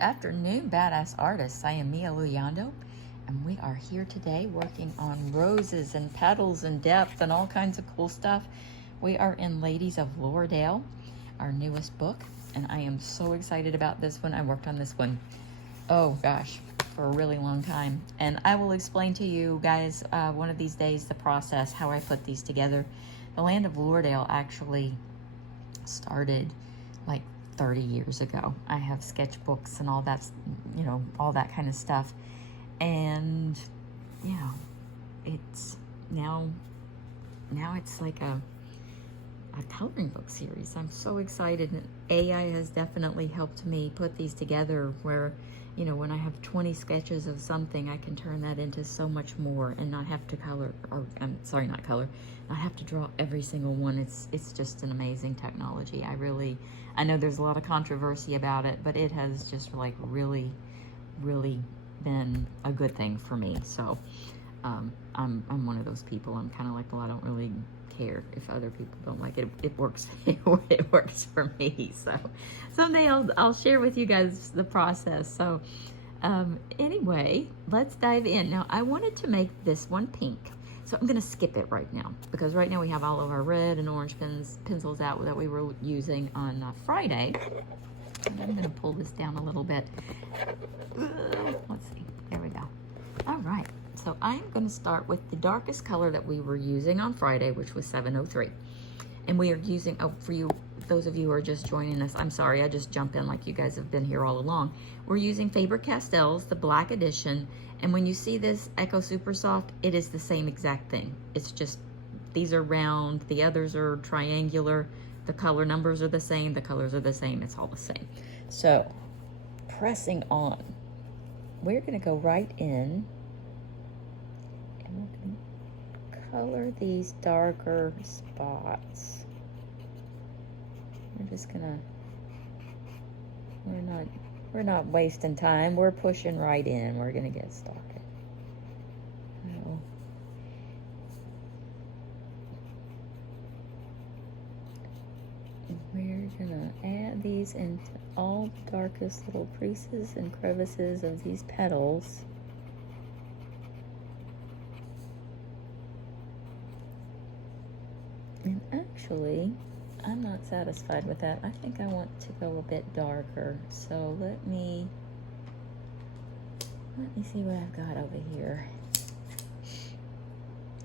afternoon, badass artists. I am Mia Luyando, and we are here today working on roses and petals and depth and all kinds of cool stuff. We are in Ladies of Loradale, our newest book, and I am so excited about this one. I worked on this one, oh gosh, for a really long time. And I will explain to you guys one of these days the process, how I put these together. The Land of Loradale actually started like 30 years ago. I have sketchbooks and all that, all that kind of stuff. And yeah, it's now it's like a coloring book series. I'm so excited. And AI has definitely helped me put these together where, when I have 20 sketches of something, I can turn that into so much more and not have to color, or I'm sorry, not color, not have to draw every single one. It's just an amazing technology. I know there's a lot of controversy about it, but it has just like really been a good thing for me. So I'm one of those people. I'm kind of like, well, I don't really care if other people don't like it. It works. It works for me. So someday I'll share with you guys the process. So anyway, let's dive in. Now I wanted to make this one pink, so I'm gonna skip it right now because right now we have all of our red and orange pencils out that we were using on Friday. And I'm gonna pull this down a little bit. Let's see. There we go. All right. So I'm going to start with the darkest color that we were using on Friday, which was 703. And we are using, for you, those of you who are just joining us, I'm sorry, I just jump in like you guys have been here all along. We're using Faber Castell's, the black edition. And when you see this Echo Super Soft, it is the same exact thing. It's just, these are round, the others are triangular. The color numbers are the same, the colors are the same, it's all the same. So, pressing on, we're going to go right in. We're going to color these darker spots. We're just gonna, we're not wasting time. We're pushing right in. We're gonna get started. We're gonna add these into all the darkest little creases and crevices of these petals. And actually, I'm not satisfied with that. I think I want to go a bit darker. So let me see what I've got over here.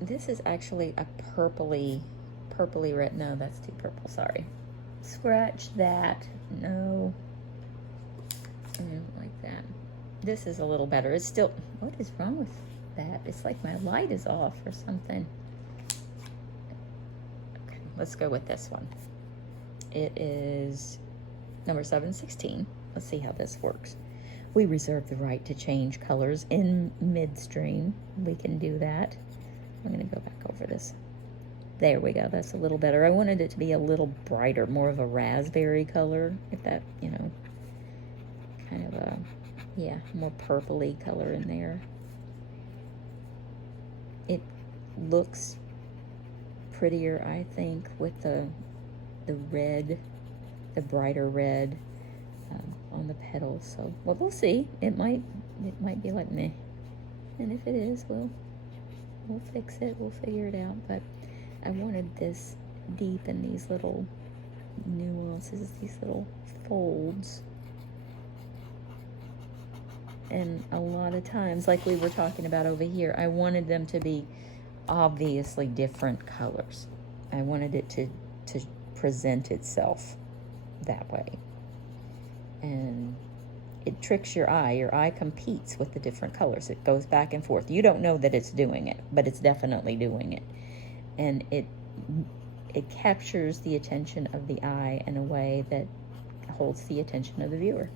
This is actually a purpley red. No, that's too purple, sorry. Scratch that. No. I don't like that. This is a little better. It's still, what is wrong with that? It's like my light is off or something. Let's go with this one. It is number 716. Let's see how this works. We reserve the right to change colors in midstream. We can do that. I'm gonna go back over this. There we go, that's a little better. I wanted it to be a little brighter, more of a raspberry color, if that, kind of a, yeah, more purpley color in there. It looks prettier, I think, with the red, the brighter red on the petals. So, well, we'll see. It might be like meh, and if it is, we'll fix it. We'll figure it out. But I wanted this deep in these little nuances, these little folds. And a lot of times, like we were talking about over here, I wanted them to be obviously different colors. I wanted it to present itself that way. And it tricks your eye. Your eye competes with the different colors. It goes back and forth. You don't know that it's doing it, but it's definitely doing it. And it captures the attention of the eye in a way that holds the attention of the viewer.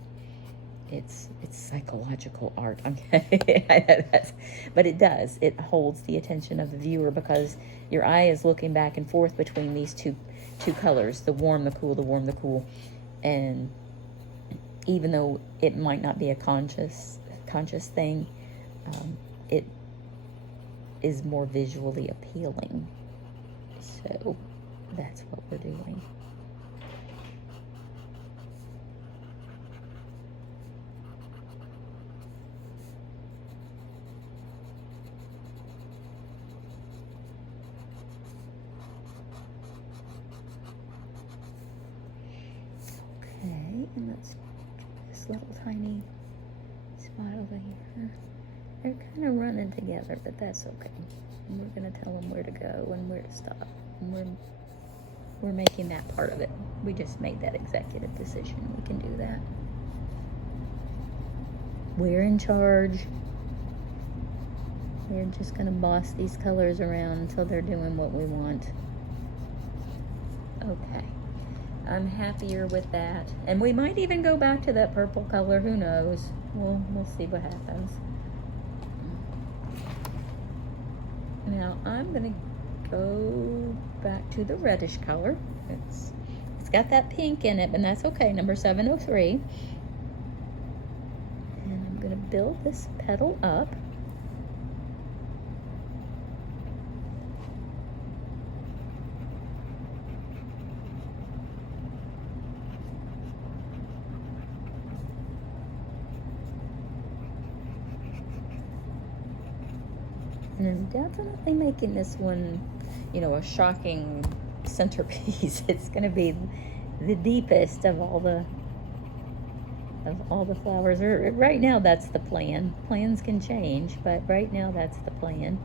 It's psychological art, okay? But it does. It holds the attention of the viewer because your eye is looking back and forth between these two colors, the warm, the cool, the warm, the cool. And even though it might not be a conscious thing, it is more visually appealing. So that's what we're doing. And let's this little tiny spot over here. They're kind of running together, but that's okay. And we're gonna tell them where to go and where to stop. And we're making that part of it. We just made that executive decision. We can do that. We're in charge. We're just gonna boss these colors around until they're doing what we want. Okay, I'm happier with that. And we might even go back to that purple color, who knows? We'll see what happens. Now I'm gonna go back to the reddish color. It's got that pink in it, but that's okay, number 703. And I'm gonna build this petal up. And I'm definitely making this one, you know, a shocking centerpiece. It's going to be the deepest of all the flowers. Right now, that's the plan. Plans can change, but right now, that's the plan.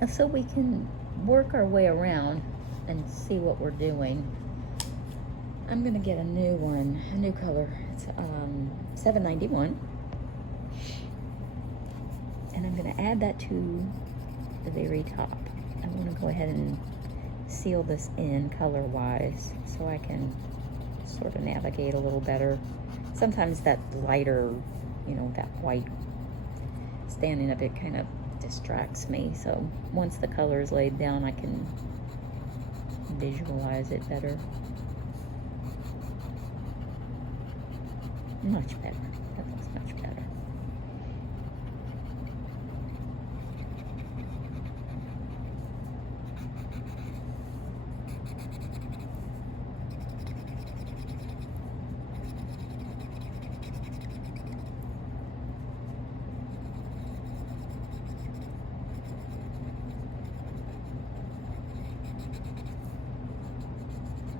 Now, so we can work our way around and see what we're doing, I'm going to get a new one, a new color. It's 791. And I'm going to add that to the very top. I want to go ahead and seal this in color-wise so I can sort of navigate a little better. Sometimes that lighter, you know, that white standing up, it kind of distracts me. So once the color is laid down, I can visualize it better. Much better. That looks much better.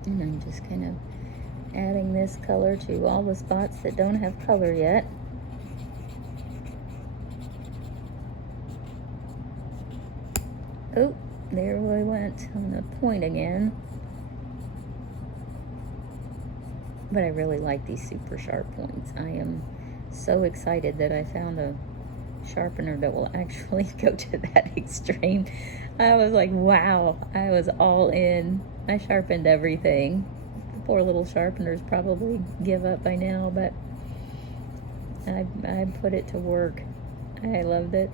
And I'm just kind of adding this color to all the spots that don't have color yet. Oh, there we went on the point again. But I really like these super sharp points. I am so excited that I found a sharpener that will actually go to that extreme. I was like, wow, I was all in. I sharpened everything. The poor little sharpeners probably give up by now, but I put it to work. I loved it.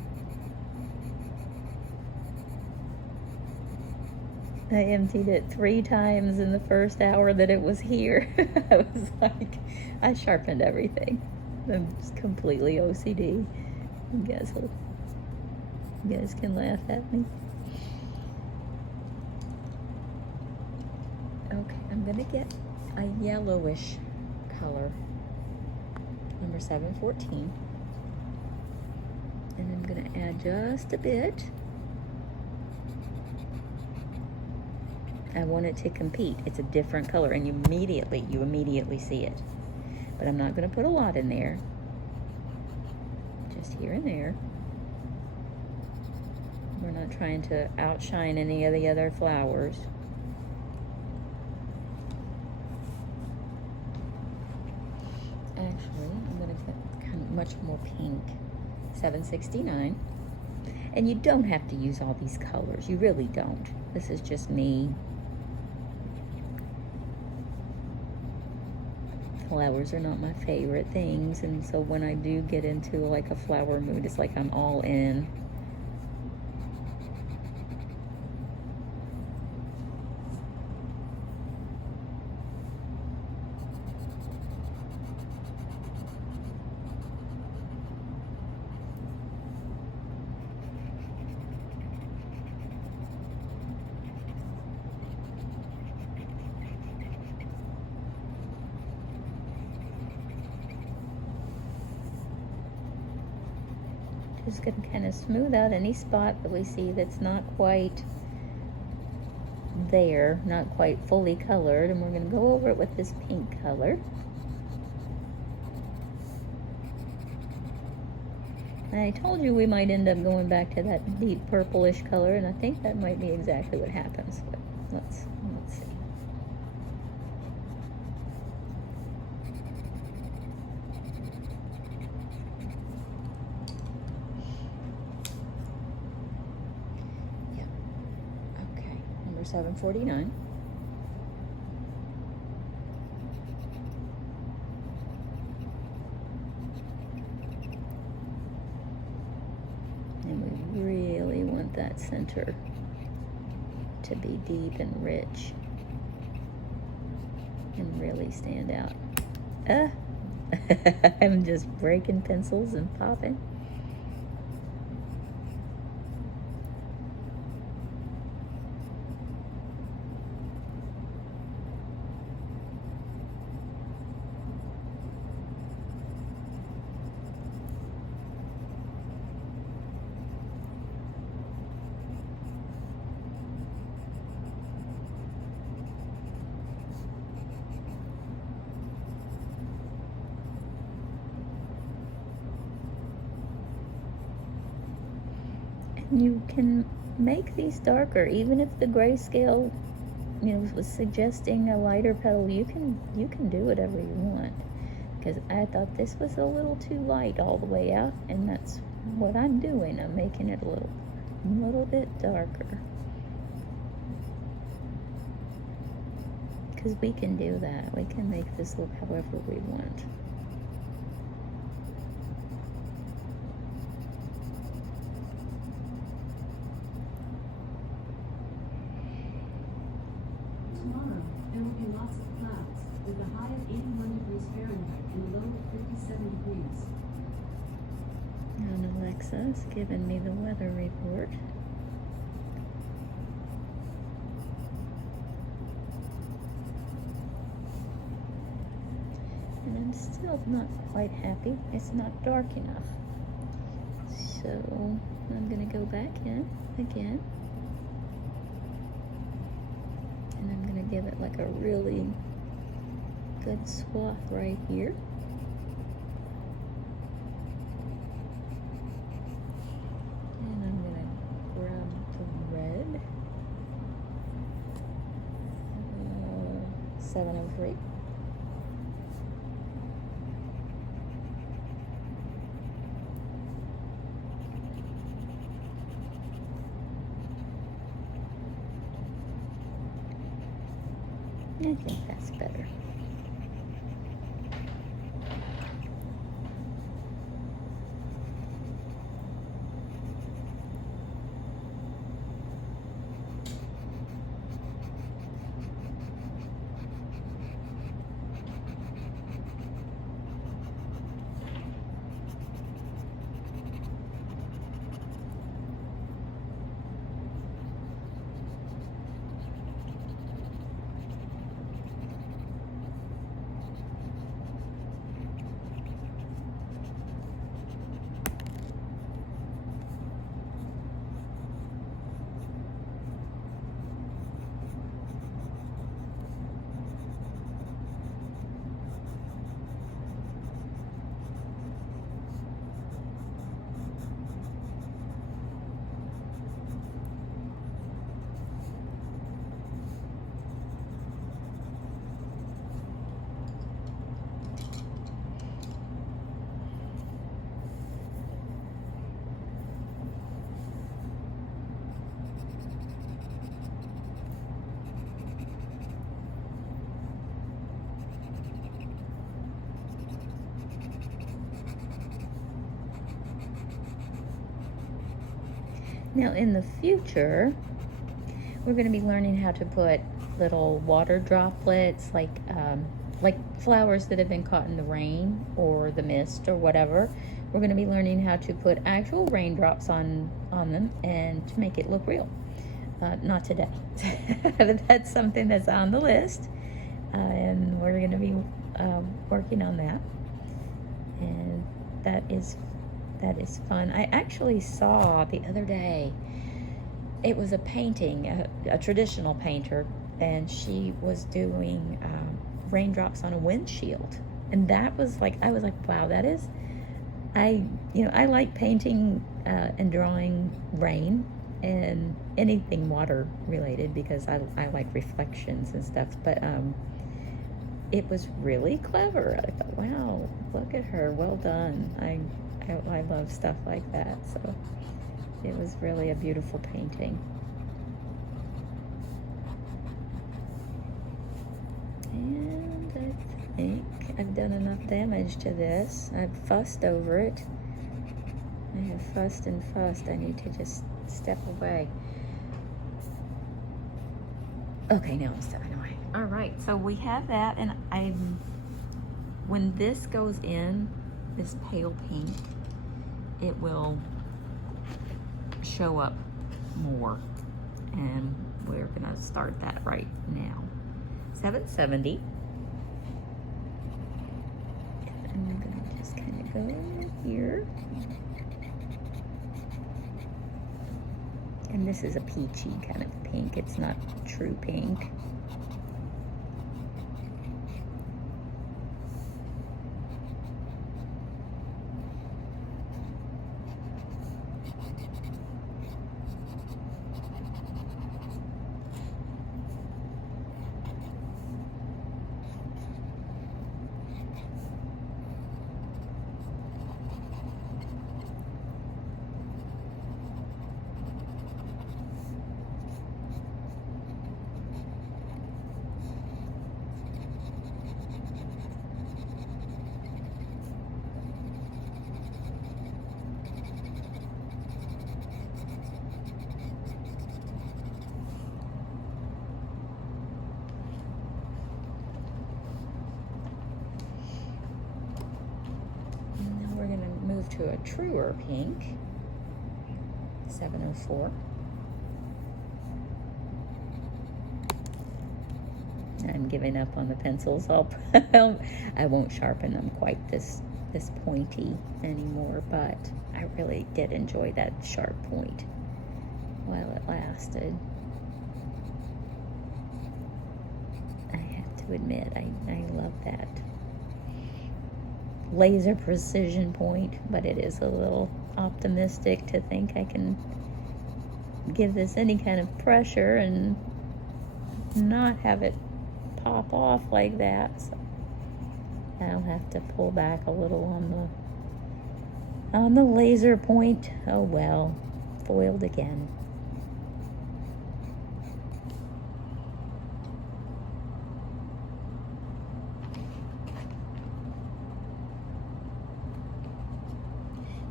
I emptied it 3 times in the first hour that it was here. I was like, I sharpened everything. I'm just completely OCD. You guys can laugh at me. Okay, I'm gonna get a yellowish color, number 714, and I'm gonna add just a bit. I want it to compete. It's a different color, and you immediately see it. But I'm not gonna put a lot in there. Just here and there. We're not trying to outshine any of the other flowers. Actually, I'm going to get kind of much more pink. 769. And you don't have to use all these colors. You really don't. This is just me. Flowers are not my favorite things, and so when I do get into like a flower mood, it's like I'm all in. just going to kind of smooth out any spot that we see that's not quite there, not quite fully colored, and we're going to go over it with this pink color. And I told you we might end up going back to that deep purplish color, and I think that might be exactly what happens, but let's see. Yeah. Okay, number 749. And we really want that center to be deep and rich and really stand out. I'm just breaking pencils and popping. You can make these darker, even if the grayscale, was suggesting a lighter petal. You can do whatever you want, because I thought this was a little too light all the way out, and that's what I'm doing. I'm making it a little bit darker, because we can do that. We can make this look however we want. There will be lots of clouds, with a high of 81 degrees Fahrenheit and a low of 57 degrees. And Alexa's given me the weather report. And I'm still not quite happy. It's not dark enough. So I'm going to go back in again. And I'm going to give it like a really good swath right here. And I'm going to grab the red. 703. I think that's better. Now in the future, we're going to be learning how to put little water droplets, like flowers that have been caught in the rain or the mist or whatever. We're going to be learning how to put actual raindrops on them and to make it look real. Not today. But that's something that's on the list, and we're going to be working on that. And that is That is fun. I actually saw the other day, it was a painting, a traditional painter, and she was doing raindrops on a windshield. And that was like, I was like, wow, that is, I like painting and drawing rain and anything water related because I like reflections and stuff. But it was really clever. I thought, wow, look at her, well done. I love stuff like that. So it was really a beautiful painting. And I think I've done enough damage to this. I've fussed over it. I have fussed and fussed. I need to just step away. Okay, now I'm stepping away. All right, so we have that, and when this goes in, this pale pink, it will show up more, and we're gonna start that right now. 770. And I'm gonna just kind of go here. And this is a peachy kind of pink. It's not true pink. To a truer pink, 704. I'm giving up on the pencils. I won't sharpen them quite this pointy anymore, but I really did enjoy that sharp point while it lasted. I have to admit, I love that laser precision point, but it is a little optimistic to think I can give this any kind of pressure and not have it pop off like that. So I'll have to pull back a little on the laser point. Oh well, foiled again.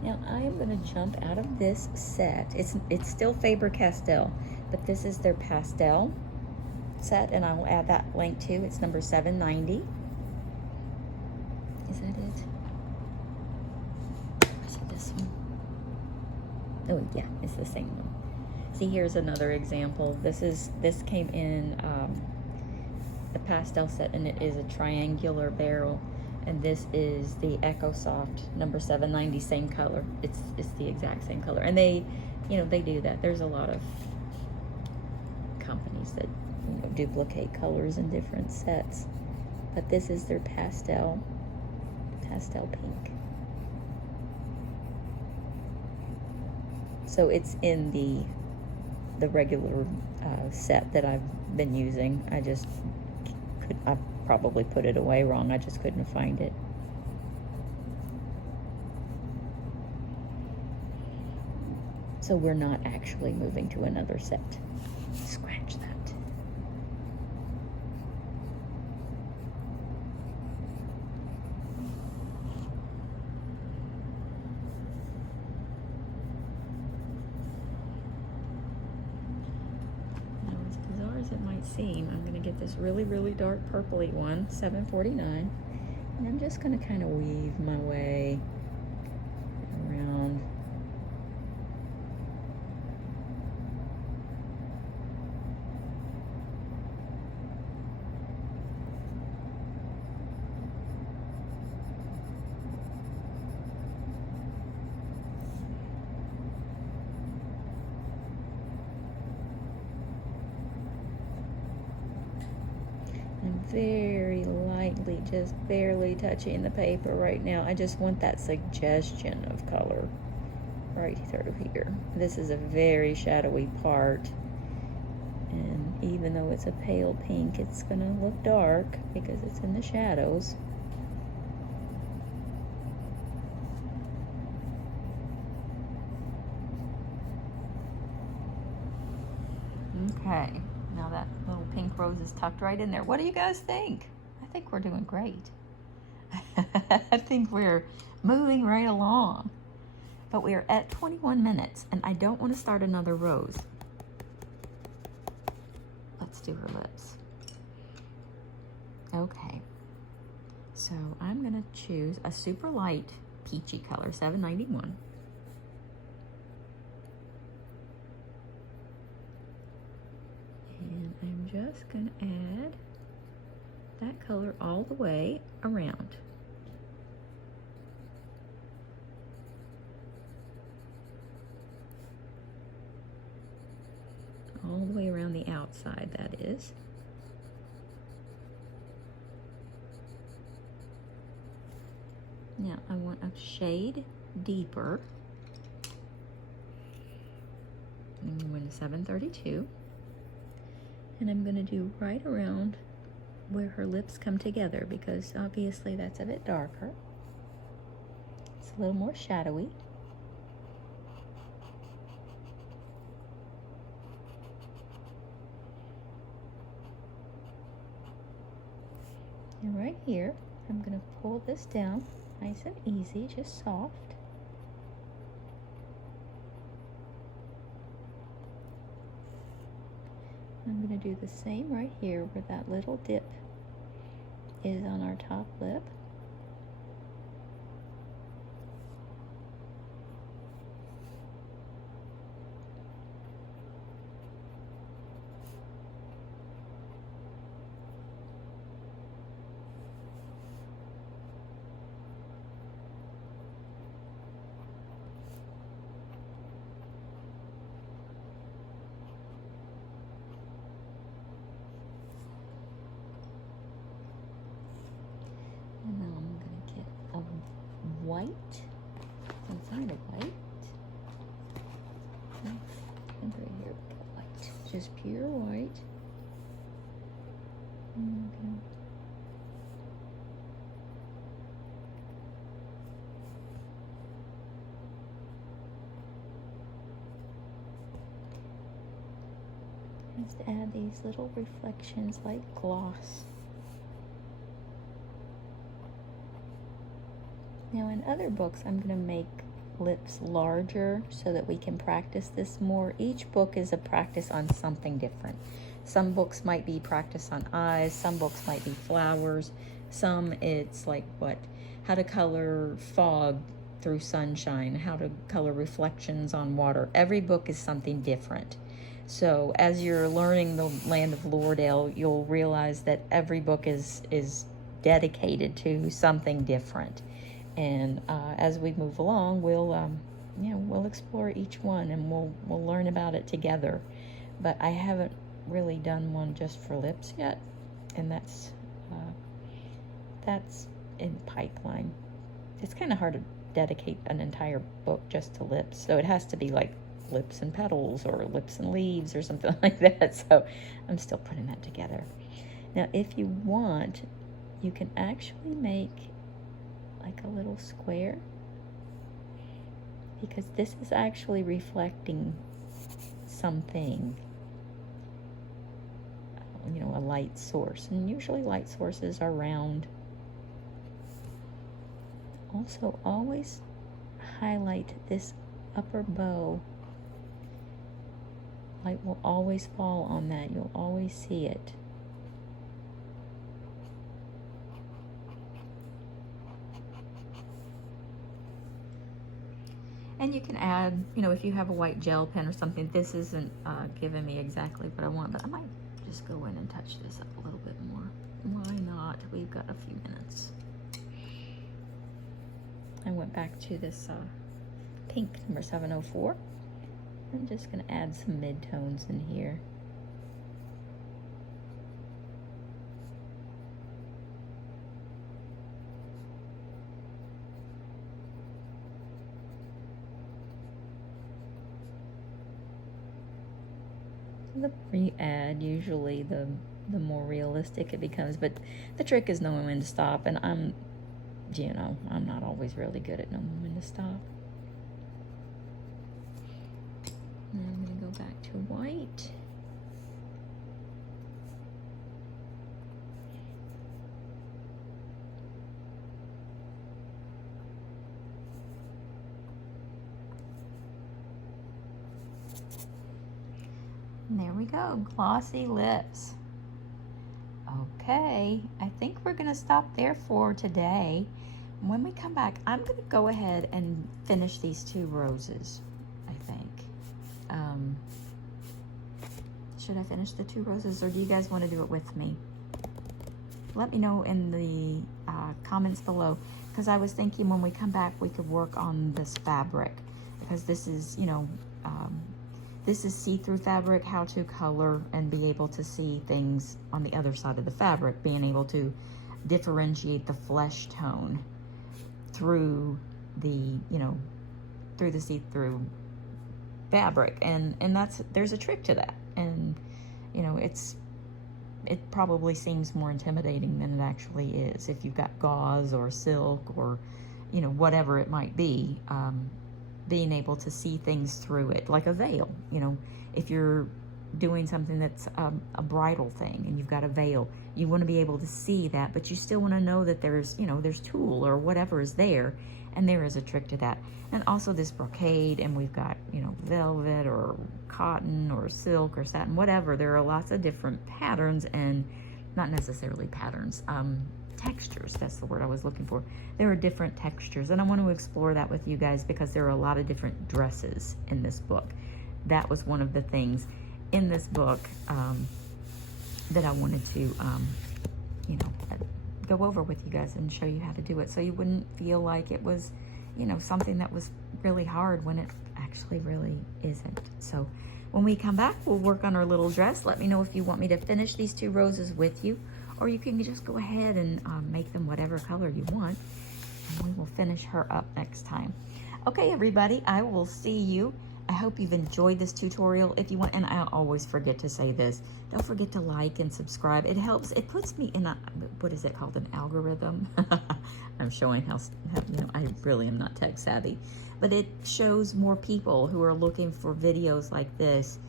Now I am going to jump out of this set. It's still Faber Castell, but this is their pastel set, and I will add that link too. It's number 790. Is that it? Is it this one? Oh yeah, it's the same one. See, here's another example. This came in the pastel set, and it is a triangular barrel. And this is the Echo Soft number 790, same color. It's the exact same color. And they do that. There's a lot of companies that duplicate colors in different sets. But this is their pastel pink. So it's in the regular set that I've been using. I probably put it away wrong. I just couldn't find it. So we're not actually moving to another set. Scratch that. It might seem, I'm going to get this really, really dark purpley one, 749, and I'm just going to kind of weave my way around. very lightly, just barely touching the paper right now. I just want that suggestion of color right through here. This is a very shadowy part, and even though it's a pale pink, it's gonna look dark because it's in the shadows. Okay, now that little pink rose is tucked right in there. What do you guys think? I think we're doing great. I think we're moving right along. But we are at 21 minutes, and I don't want to start another rose. Let's do her lips. Okay, so I'm gonna choose a super light peachy color, 791. And I'm just gonna add that color all the way around. All the way around the outside, that is. Now I want a shade deeper. I'm going to 732. And I'm going to do right around where her lips come together, because obviously that's a bit darker. It's a little more shadowy. And right here, I'm going to pull this down nice and easy, just soft. I'm going to do the same right here where that little dip is on our top lip. And now I'm going to get a white, inside of white. And right here we got white, just pure white. Okay. Just add these little reflections like gloss. Now in other books, I'm going to make lips larger so that we can practice this more. Each book is a practice on something different. Some books might be practice on eyes, some books might be flowers, some it's like how to color fog through sunshine, how to color reflections on water. Every book is something different. So as you're learning the Land of Loradale, you'll realize that every book is dedicated to something different. And as we move along, we'll explore each one, and we'll learn about it together. But I haven't really done one just for lips yet, and that's in pipeline. It's kind of hard to dedicate an entire book just to lips, so it has to be like lips and petals or lips and leaves or something like that. So I'm still putting that together. Now, if you want, you can actually make like a little square, because this is actually reflecting something, a light source, and usually light sources are round. Also, always highlight this upper bow. Light will always fall on that. You'll always see it. And you can add, if you have a white gel pen or something. This isn't giving me exactly what I want, but I might just go in and touch this up a little bit more. Why not? We've got a few minutes. I went back to this pink, number 704. I'm just going to add some mid-tones in here. The more you add, usually the more realistic it becomes. But the trick is knowing when to stop, and I'm not always really good at knowing when to stop. Now I'm going to go back to white. And there we go, glossy lips. Okay, I think we're gonna stop there for today. When we come back, I'm gonna go ahead and finish these 2 roses, I think. Should I finish the 2 roses, or do you guys want to do it with me? Let me know in the comments below, because I was thinking when we come back we could work on this fabric, because this is, this is see-through fabric, how to color and be able to see things on the other side of the fabric, being able to differentiate the flesh tone through the, through the see-through fabric. And there's a trick to that. And, it probably seems more intimidating than it actually is. If you've got gauze or silk or, whatever it might be, being able to see things through it, like a veil. If you're doing something that's a bridal thing and you've got a veil, you want to be able to see that, but you still want to know that there's, there's tulle or whatever is there, and there is a trick to that. And also this brocade, and we've got, velvet or cotton or silk or satin, whatever. There are lots of different patterns, and not necessarily patterns, textures, that's the word I was looking for. There are different textures, and I want to explore that with you guys because there are a lot of different dresses in this book. That was one of the things in this book that I wanted to go over with you guys and show you how to do it, so you wouldn't feel like it was something that was really hard when it actually really isn't. So when we come back, we'll work on our little dress. Let me know if you want me to finish these 2 roses with you, or you can just go ahead and make them whatever color you want, and we will finish her up next time. Okay, everybody, I will see you. I hope you've enjoyed this tutorial. If you want, and I always forget to say this, don't forget to like and subscribe. It helps. It puts me in a, what is it called, an algorithm? I'm showing how I really am not tech savvy, but it shows more people who are looking for videos like this.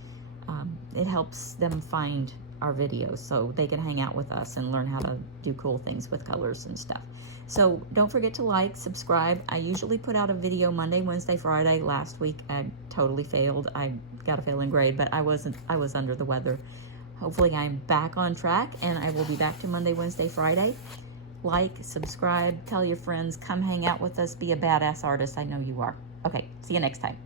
It helps them find our videos so they can hang out with us and learn how to do cool things with colors and stuff. So don't forget to like, subscribe. I usually put out a video Monday, Wednesday, Friday. Last week I totally failed. I got a failing grade, but I was under the weather. Hopefully I'm back on track, and I will be back to Monday, Wednesday, Friday. Like, subscribe, tell your friends, come hang out with us, be a badass artist. I know you are. Okay, see you next time.